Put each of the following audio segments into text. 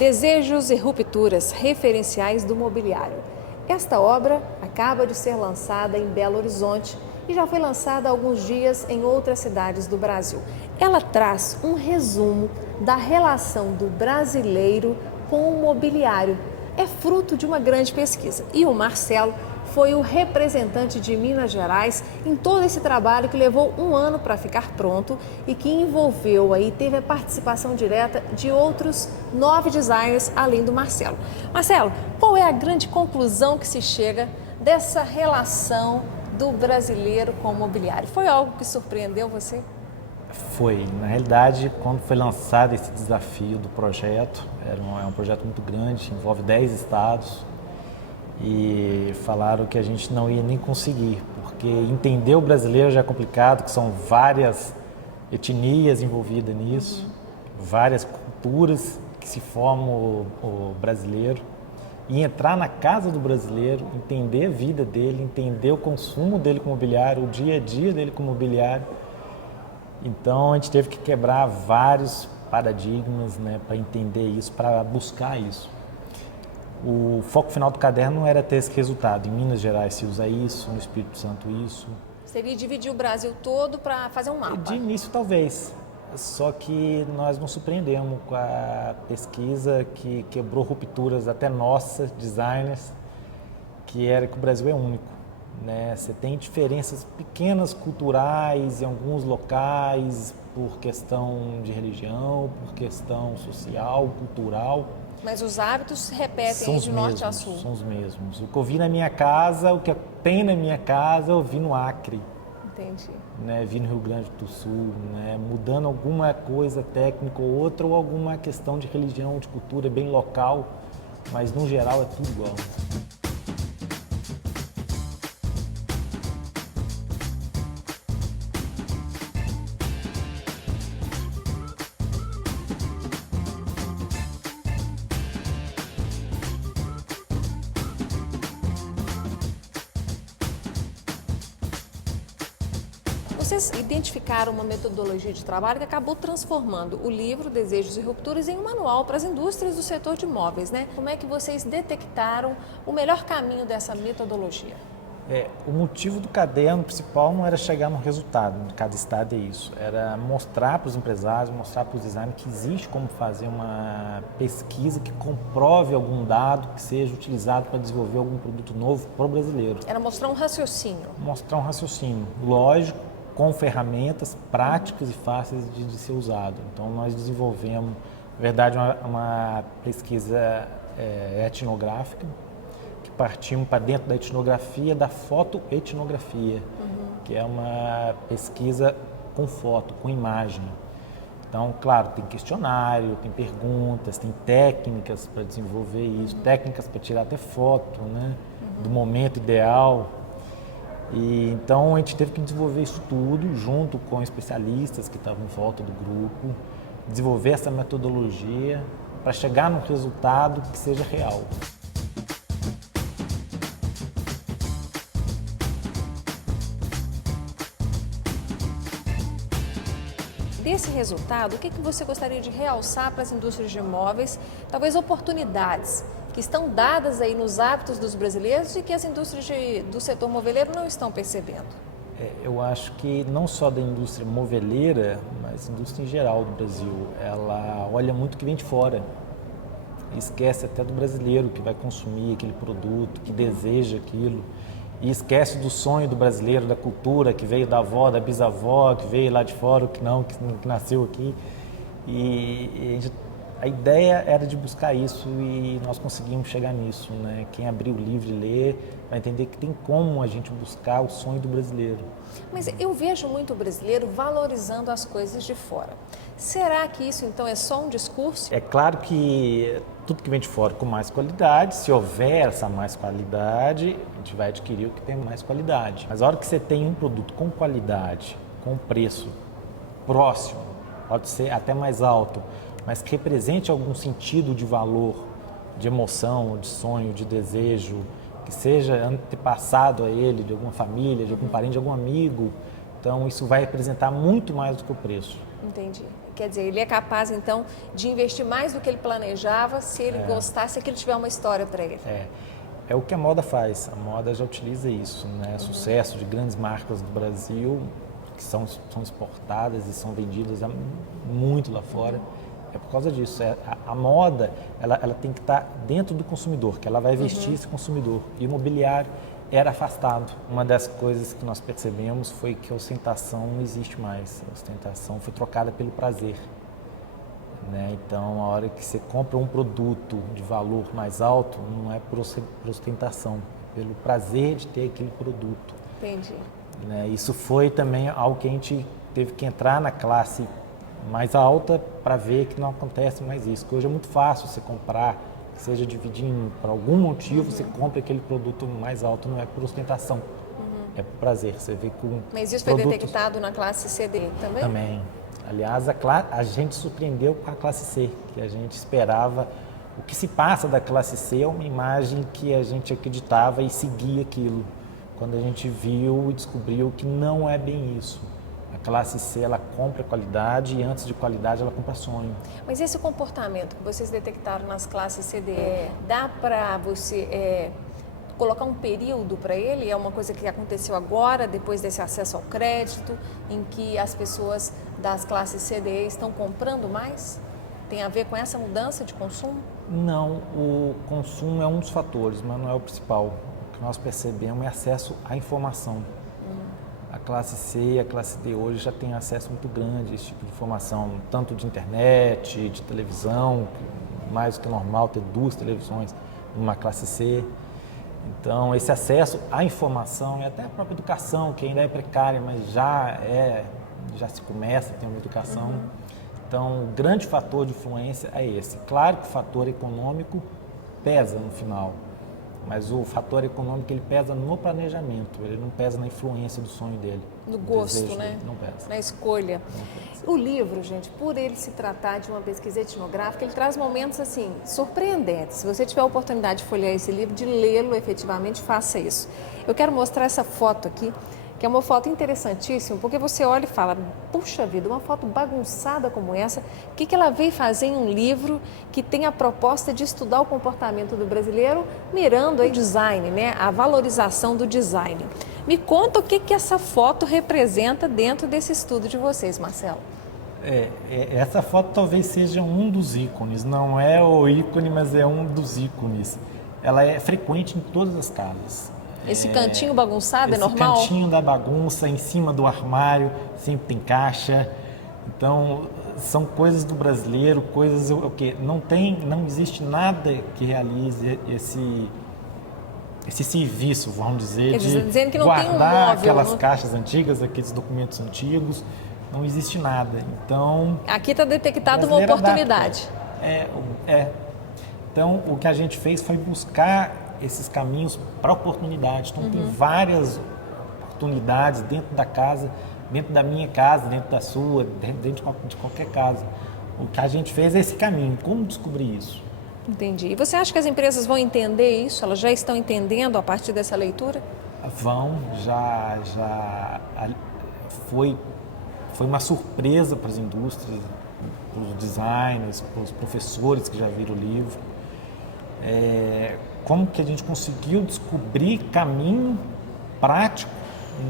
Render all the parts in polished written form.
Desejos e Rupturas, referenciais do mobiliário. Esta obra acaba de ser lançada em Belo Horizonte e já foi lançada há alguns dias em outras cidades do Brasil. Ela traz um resumo da relação do brasileiro com o mobiliário. É fruto de uma grande pesquisa e o Marcelo foi o representante de Minas Gerais em todo esse trabalho que levou um ano para ficar pronto e que envolveu aí, teve a participação direta de outros 9 designers além do Marcelo. Marcelo, qual é a grande conclusão que se chega dessa relação do brasileiro com o mobiliário? Foi algo que surpreendeu você? Foi. Na realidade, quando foi lançado esse desafio do projeto, é um projeto muito grande, envolve 10 estados, e falaram que a gente não ia nem conseguir, porque entender o brasileiro já é complicado, que são várias etnias envolvidas nisso, várias culturas que se formam o brasileiro, e entrar na casa do brasileiro, entender a vida dele, entender o consumo dele com mobiliário, o dia a dia dele com mobiliário. Então a gente teve que quebrar vários paradigmas, né, para entender isso, para buscar isso. O foco final do caderno era ter esse resultado. Em Minas Gerais se usa isso, no Espírito Santo isso. Seria dividir o Brasil todo para fazer um mapa? De início talvez, só que nós nos surpreendemos com a pesquisa que quebrou rupturas até nossas, designers, que era que o Brasil é único. Né? Você tem diferenças pequenas culturais em alguns locais, por questão de religião, por questão social, cultural. Mas os hábitos se repetem de norte a sul. São os mesmos. O que eu vi na minha casa, o que tem na minha casa, eu vi no Acre. Entendi. Né? Vi no Rio Grande do Sul, né? Mudando alguma coisa técnica ou outra, ou alguma questão de religião, de cultura bem local, mas no geral é tudo igual. Vocês identificaram uma metodologia de trabalho que acabou transformando o livro Desejos e Rupturas em um manual para as indústrias do setor de móveis, né? Como é que vocês detectaram o melhor caminho dessa metodologia? O motivo do caderno principal não era chegar no resultado, de cada estado é isso, era mostrar para os empresários, mostrar para os designers que existe como fazer uma pesquisa que comprove algum dado que seja utilizado para desenvolver algum produto novo para o brasileiro. Era mostrar um raciocínio. Mostrar um raciocínio lógico, com ferramentas práticas e fáceis de ser usado. Então nós desenvolvemos, na verdade, uma pesquisa etnográfica, que partimos para dentro da etnografia, da fotoetnografia, que é uma pesquisa com foto, com imagem. Então, claro, tem questionário, tem perguntas, tem técnicas para desenvolver isso, técnicas para tirar até foto, né, do momento ideal. E então a gente teve que desenvolver isso tudo junto com especialistas que estavam em volta do grupo, desenvolver essa metodologia para chegar num resultado que seja real. Desse resultado, o que você gostaria de realçar para as indústrias de imóveis, talvez oportunidades que estão dadas aí nos hábitos dos brasileiros e que as indústrias do setor moveleiro não estão percebendo? Eu acho que não só da indústria moveleira, mas a indústria em geral do Brasil, ela olha muito o que vem de fora. E esquece até do brasileiro que vai consumir aquele produto, que deseja aquilo. E esquece do sonho do brasileiro, da cultura, que veio da avó, da bisavó, que veio lá de fora, que nasceu aqui. E a ideia era de buscar isso e nós conseguimos chegar nisso, né? Quem abrir o livro e ler vai entender que tem como a gente buscar o sonho do brasileiro. Mas eu vejo muito o brasileiro valorizando as coisas de fora. Será que isso então é só um discurso? É claro que tudo que vem de fora com mais qualidade, se houver essa mais qualidade, a gente vai adquirir o que tem mais qualidade. Mas a hora que você tem um produto com qualidade, com preço próximo, pode ser até mais alto, mas que represente algum sentido de valor, de emoção, de sonho, de desejo, que seja antepassado a ele, de alguma família, de algum parente, de algum amigo. Então, isso vai representar muito mais do que o preço. Entendi. Quer dizer, ele é capaz, então, de investir mais do que ele planejava se ele gostasse, se ele tiver uma história para ele. É o que a moda faz. A moda já utiliza isso, né? Sucesso de grandes marcas do Brasil que são exportadas e são vendidas muito lá fora. É por causa disso. A moda, ela tem que estar dentro do consumidor, que ela vai vestir esse consumidor. E o mobiliário era afastado. Uma das coisas que nós percebemos foi que a ostentação não existe mais. A ostentação foi trocada pelo prazer. Né? Então, a hora que você compra um produto de valor mais alto, não é por ostentação, é pelo prazer de ter aquele produto. Entendi. Né? Isso foi também algo que a gente teve que entrar na classe mais alta para ver que não acontece mais isso. Porque hoje é muito fácil você comprar, que seja dividindo, por algum motivo você compra aquele produto mais alto, não é por ostentação, é por prazer. Você vê com Mas isso foi detectado na classe CD também? Também. Aliás, a gente surpreendeu com a classe C, que a gente esperava. O que se passa da classe C é uma imagem que a gente acreditava e seguia aquilo. Quando a gente viu e descobriu que não é bem isso. A classe C, ela compra qualidade e antes de qualidade ela compra sonho. Mas esse comportamento que vocês detectaram nas classes CD, dá para você colocar um período para ele? É uma coisa que aconteceu agora, depois desse acesso ao crédito, em que as pessoas das classes CD estão comprando mais? Tem a ver com essa mudança de consumo? Não, o consumo é um dos fatores, mas não é o principal. O que nós percebemos é acesso à informação. A classe C e a classe D hoje já tem acesso muito grande a esse tipo de informação, tanto de internet, de televisão, mais do que normal ter 2 televisões numa classe C. Então, esse acesso à informação e até a própria educação, que ainda é precária, mas já se começa a ter uma educação. Então, o grande fator de influência é esse. Claro que o fator econômico pesa no final, mas o fator econômico ele pesa no planejamento, ele não pesa na influência do sonho dele. No gosto, né? Dele, não pesa. Na escolha. O livro, gente, por ele se tratar de uma pesquisa etnográfica, ele traz momentos, assim, surpreendentes. Se você tiver a oportunidade de folhear esse livro, de lê-lo efetivamente, faça isso. Eu quero mostrar essa foto aqui, que é uma foto interessantíssima, porque você olha e fala, puxa vida, uma foto bagunçada como essa, o que ela veio fazer em um livro que tem a proposta de estudar o comportamento do brasileiro, mirando aí o design, né? A valorização do design. Me conta o que essa foto representa dentro desse estudo de vocês, Marcelo. Essa foto talvez seja um dos ícones, não é o ícone, mas é um dos ícones. Ela é frequente em todas as casas. Esse cantinho bagunçado é normal? Esse cantinho da bagunça, em cima do armário, sempre tem caixa. Então, são coisas do brasileiro, coisas o que não existe nada que realize esse serviço, vamos dizer, dizendo que não guardar tem um móvel, aquelas caixas antigas, aqueles documentos antigos. Não existe nada. Então, aqui está detectada uma oportunidade. Então, o que a gente fez foi buscar esses caminhos para oportunidades. Então, tem várias oportunidades dentro da casa, dentro da minha casa, dentro da sua, dentro de qualquer casa. O que a gente fez é esse caminho. Como descobrir isso? Entendi. E você acha que as empresas vão entender isso? Elas já estão entendendo a partir dessa leitura? Vão, já foi uma surpresa para as indústrias, para os designers, para os professores que já viram o livro. Como que a gente conseguiu descobrir caminho prático,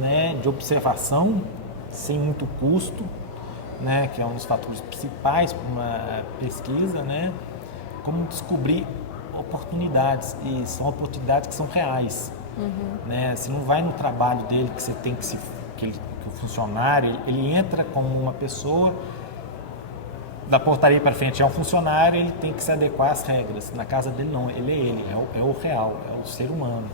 né, de observação, sem muito custo, né, que é um dos fatores principais para uma pesquisa, né, como descobrir oportunidades, e são oportunidades que são reais. Né? Você não vai no trabalho dele que você tem que o funcionário, ele entra como uma pessoa, da portaria para frente é um funcionário, ele tem que se adequar às regras. Na casa dele não, ele é o real, é o ser humano.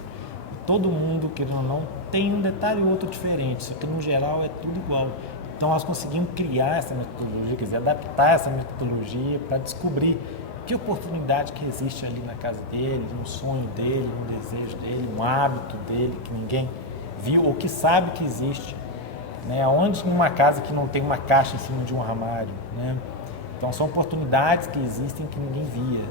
Todo mundo, querendo ou não, tem um detalhe ou outro diferente, só que no geral é tudo igual. Então nós conseguimos criar essa metodologia, quer dizer, adaptar essa metodologia para descobrir que oportunidade que existe ali na casa dele, no sonho dele, no desejo dele, no hábito dele, que ninguém viu ou que sabe que existe. Né? Onde numa casa que não tem uma caixa em cima de um armário, né? Então, são oportunidades que existem que ninguém via.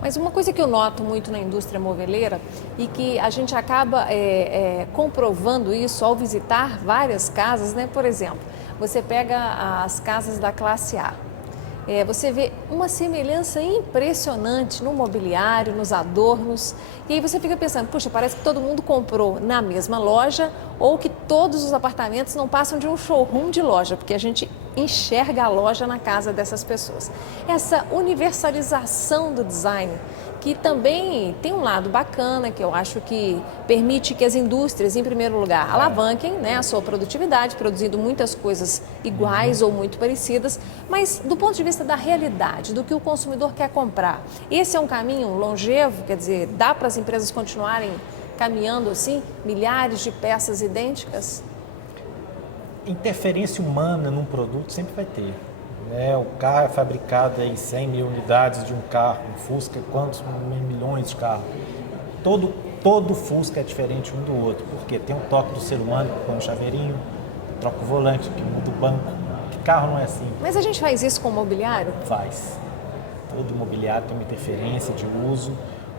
Mas uma coisa que eu noto muito na indústria moveleira e que a gente acaba comprovando isso ao visitar várias casas, né? Por exemplo, você pega as casas da classe A, Você vê uma semelhança impressionante no mobiliário, nos adornos. E aí você fica pensando, puxa, parece que todo mundo comprou na mesma loja ou que todos os apartamentos não passam de um showroom de loja, porque a gente enxerga a loja na casa dessas pessoas. Essa universalização do design, que também tem um lado bacana, que eu acho que permite que as indústrias, em primeiro lugar, alavanquem, né, a sua produtividade, produzindo muitas coisas iguais ou muito parecidas, mas do ponto de vista da realidade, do que o consumidor quer comprar, esse é um caminho longevo, quer dizer, dá para as empresas continuarem caminhando assim, milhares de peças idênticas? Interferência humana num produto sempre vai ter. O carro é fabricado em 100 mil unidades de um carro, um Fusca, quantos milhões de carros? Todo Fusca é diferente um do outro, porque tem um toque do ser humano, que põe um chaveirinho, troca o volante, que muda o banco. Que carro não é assim? Mas a gente faz isso com o mobiliário? Faz. Todo mobiliário tem uma interferência de uso.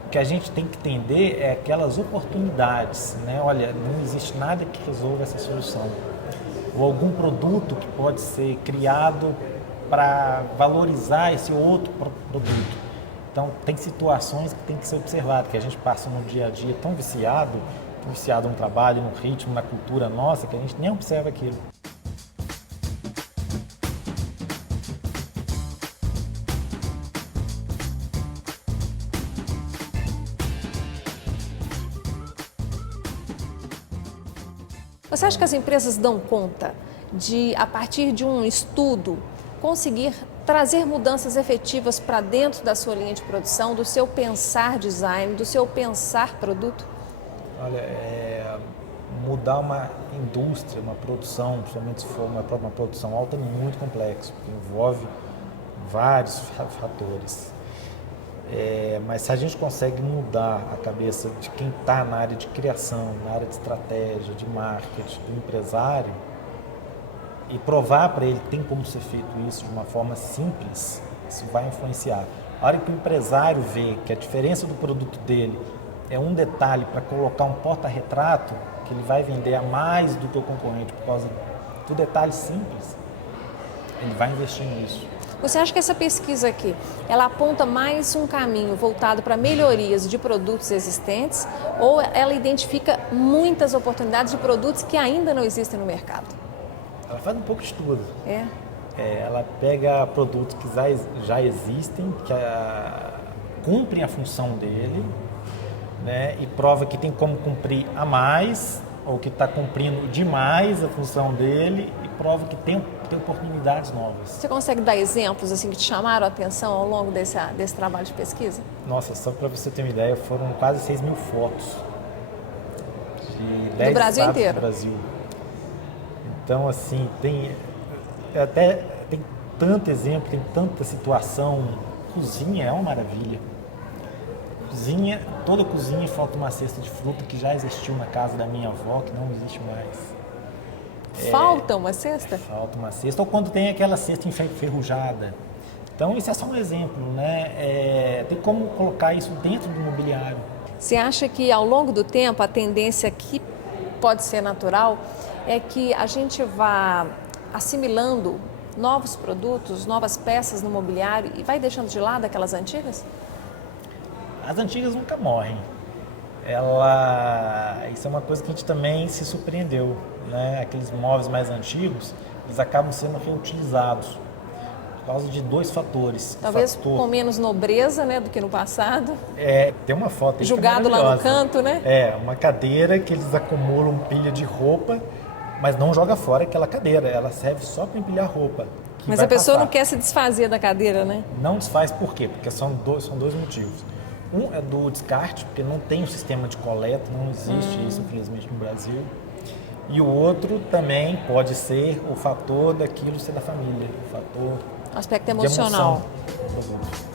O que a gente tem que entender é aquelas oportunidades, né? Olha, não existe nada que resolva essa solução. Ou algum produto que pode ser criado para valorizar esse outro produto. Então, tem situações que tem que ser observadas, que a gente passa no dia a dia tão viciado no trabalho, no ritmo, na cultura nossa, que a gente nem observa aquilo. Você acha que as empresas dão conta de, a partir de um estudo, conseguir trazer mudanças efetivas para dentro da sua linha de produção, do seu pensar design, do seu pensar produto? Olha, mudar uma indústria, uma produção, principalmente se for uma produção alta, é muito complexo, porque envolve vários fatores. Mas se a gente consegue mudar a cabeça de quem está na área de criação, na área de estratégia, de marketing, do empresário, e provar para ele que tem como ser feito isso de uma forma simples, isso vai influenciar. A hora que o empresário vê que a diferença do produto dele é um detalhe para colocar um porta-retrato, que ele vai vender a mais do que o concorrente por causa do detalhe simples, ele vai investir nisso. Você acha que essa pesquisa aqui, ela aponta mais um caminho voltado para melhorias de produtos existentes ou ela identifica muitas oportunidades de produtos que ainda não existem no mercado? Ela faz um pouco de tudo. Ela pega produtos que já existem, que cumprem a função dele, né, e prova que tem como cumprir a mais, ou que está cumprindo demais a função dele, e prova que tem oportunidades novas. Você consegue dar exemplos assim, que te chamaram a atenção ao longo desse trabalho de pesquisa? Nossa, só para você ter uma ideia, foram quase 6 mil fotos de 10 do Brasil estados inteiro. do Brasil. Então, assim, tem tanto exemplo, tem tanta situação. Cozinha é uma maravilha. Toda cozinha falta uma cesta de fruta que já existiu na casa da minha avó, que não existe mais. Falta uma cesta? Falta uma cesta, ou quando tem aquela cesta enferrujada. Então, isso é só um exemplo, né? Tem como colocar isso dentro do mobiliário. Você acha que ao longo do tempo a tendência que pode ser natural é que a gente vá assimilando novos produtos, novas peças no mobiliário e vai deixando de lado aquelas antigas? As antigas nunca morrem. Isso é uma coisa que a gente também se surpreendeu, né? Aqueles móveis mais antigos, eles acabam sendo reutilizados por causa de dois fatores. Talvez com menos nobreza, né, do que no passado. Tem uma foto aí julgado que é lá no canto, né? Uma cadeira que eles acumulam pilha de roupa, mas não joga fora aquela cadeira, ela serve só para empilhar roupa. Mas a pessoa não quer se desfazer da cadeira, né? Não desfaz por quê? Porque são dois motivos. Um é do descarte, porque não tem um sistema de coleta, não existe isso, infelizmente, no Brasil. E o outro também pode ser o fator daquilo ser da família, o fator aspecto emocional. De emoção.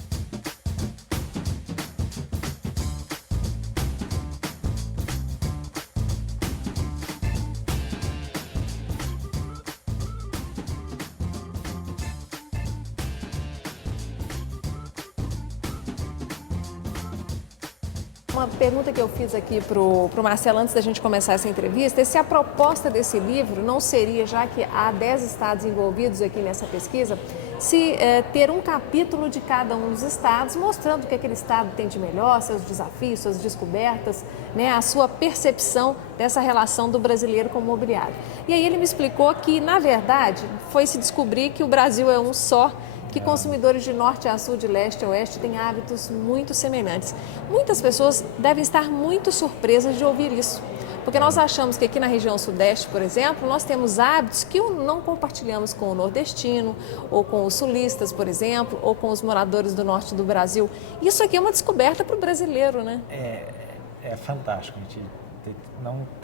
Uma pergunta que eu fiz aqui para o Marcelo antes da gente começar essa entrevista é se a proposta desse livro não seria, já que há 10 estados envolvidos aqui nessa pesquisa, se ter um capítulo de cada um dos estados, mostrando o que aquele estado tem de melhor, seus desafios, suas descobertas, né, a sua percepção dessa relação do brasileiro com o mobiliário. E aí ele me explicou que, na verdade, foi se descobrir que o Brasil é um só, que consumidores de norte a sul, de leste a oeste, têm hábitos muito semelhantes. Muitas pessoas devem estar muito surpresas de ouvir isso. Porque nós achamos que aqui na região sudeste, por exemplo, nós temos hábitos que não compartilhamos com o nordestino, ou com os sulistas, por exemplo, ou com os moradores do norte do Brasil. Isso aqui é uma descoberta para o brasileiro, né? É fantástico.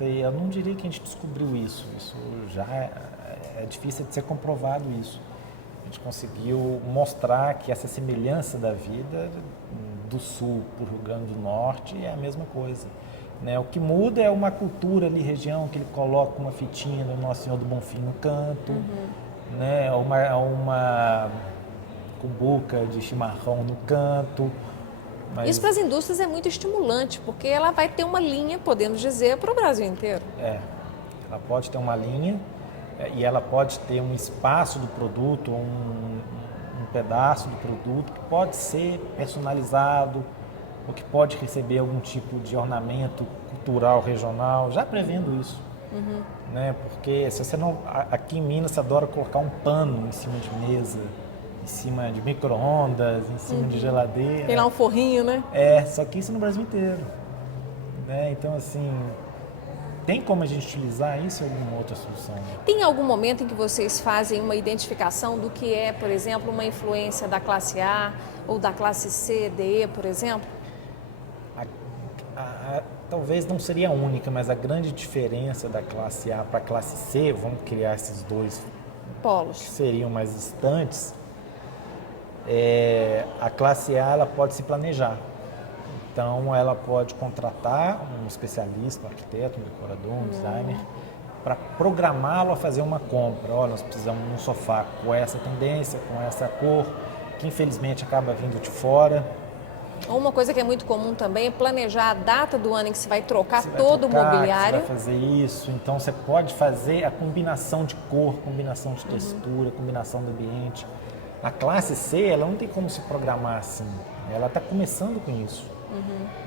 Eu não diria que a gente descobriu isso. Isso já é difícil de ser comprovado isso. A gente conseguiu mostrar que essa semelhança da vida do sul para o Rio Grande do Norte é a mesma coisa. Né? O que muda é uma cultura ali, região, que ele coloca uma fitinha do Nosso Senhor do Bonfim no canto, né? uma cumbuca de chimarrão no canto. Mas... Isso para as indústrias é muito estimulante, porque ela vai ter uma linha, podemos dizer, para o Brasil inteiro. Ela pode ter uma linha e ela pode ter um espaço do produto, um pedaço do produto que pode ser personalizado, ou que pode receber algum tipo de ornamento cultural regional, já prevendo isso. Né? Porque se você não, aqui em Minas você adora colocar um pano em cima de mesa, em cima de micro-ondas, em cima de geladeira. Tem lá um forrinho, né? Só que isso no Brasil inteiro. Né? Então, assim, tem como a gente utilizar isso em alguma outra solução? Tem algum momento em que vocês fazem uma identificação do que é, por exemplo, uma influência da classe A ou da classe C, D, por exemplo? Talvez não seria a única, mas a grande diferença da classe A para a classe C, vamos criar esses dois polos que seriam mais distantes, a classe A ela pode se planejar. Então, ela pode contratar um especialista, um arquiteto, um decorador, um designer, para programá-lo a fazer uma compra. Olha, nós precisamos de um sofá com essa tendência, com essa cor, que infelizmente acaba vindo de fora. Uma coisa que é muito comum também é planejar a data do ano em que você vai trocar todo o mobiliário. Você vai fazer isso, então você pode fazer a combinação de cor, combinação de textura, combinação do ambiente. A classe C, ela não tem como se programar assim, ela está começando com isso,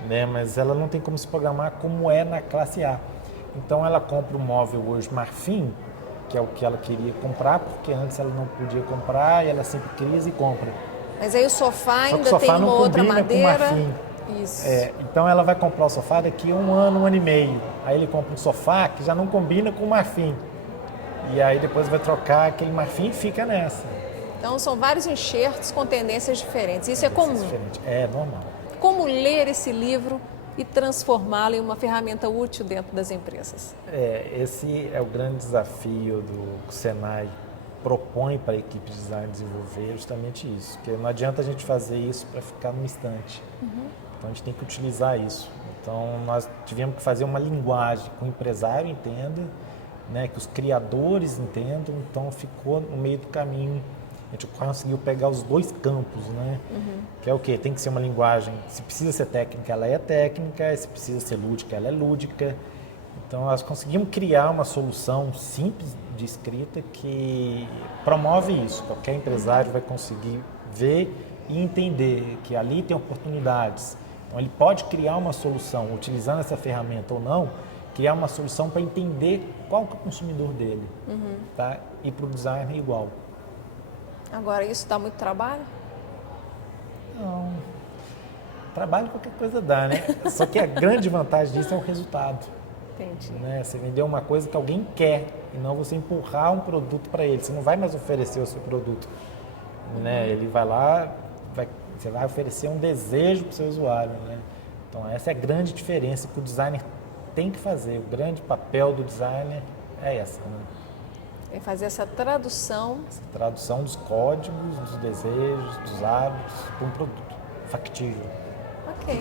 né? Mas ela não tem como se programar como é na classe A. Então ela compra um móvel hoje marfim, que é o que ela queria comprar, porque antes ela não podia comprar e ela sempre quis e compra. Mas aí o sofá ainda sofá tem uma outra madeira. Isso. Então ela vai comprar o sofá daqui a um ano e meio. Aí ele compra um sofá que já não combina com o marfim. E aí depois vai trocar aquele marfim e fica nessa. Então são vários enxertos com tendências diferentes. Isso é comum. É normal. Como ler esse livro e transformá-lo em uma ferramenta útil dentro das empresas? Esse é o grande desafio que o Senai propõe para a equipe de design desenvolver justamente isso, porque não adianta a gente fazer isso para ficar no instante. Então a gente tem que utilizar isso. Então nós tivemos que fazer uma linguagem que o empresário entenda, né, que os criadores entendam, então ficou no meio do caminho. A gente conseguiu pegar os dois campos, né? Que é o quê? Tem que ser uma linguagem, se precisa ser técnica, ela é técnica, se precisa ser lúdica, ela é lúdica. Então, nós conseguimos criar uma solução simples de escrita que promove isso. Qualquer empresário vai conseguir ver e entender que ali tem oportunidades. Então, ele pode criar uma solução, utilizando essa ferramenta ou não, criar uma solução para entender qual que é o consumidor dele. Tá? E para o designer é igual. Agora, isso dá muito trabalho? Não. Trabalho qualquer coisa dá, né? Só que a grande vantagem disso é o resultado. Entendi. Né? Você vender uma coisa que alguém quer e não você empurrar um produto para ele. Você não vai mais oferecer o seu produto. Né? Ele vai lá, você vai oferecer um desejo para o seu usuário. Né? Então, essa é a grande diferença que o designer tem que fazer. O grande papel do designer é essa. Né? É fazer essa tradução. Essa tradução dos códigos, dos desejos, dos hábitos para um produto factível. Ok.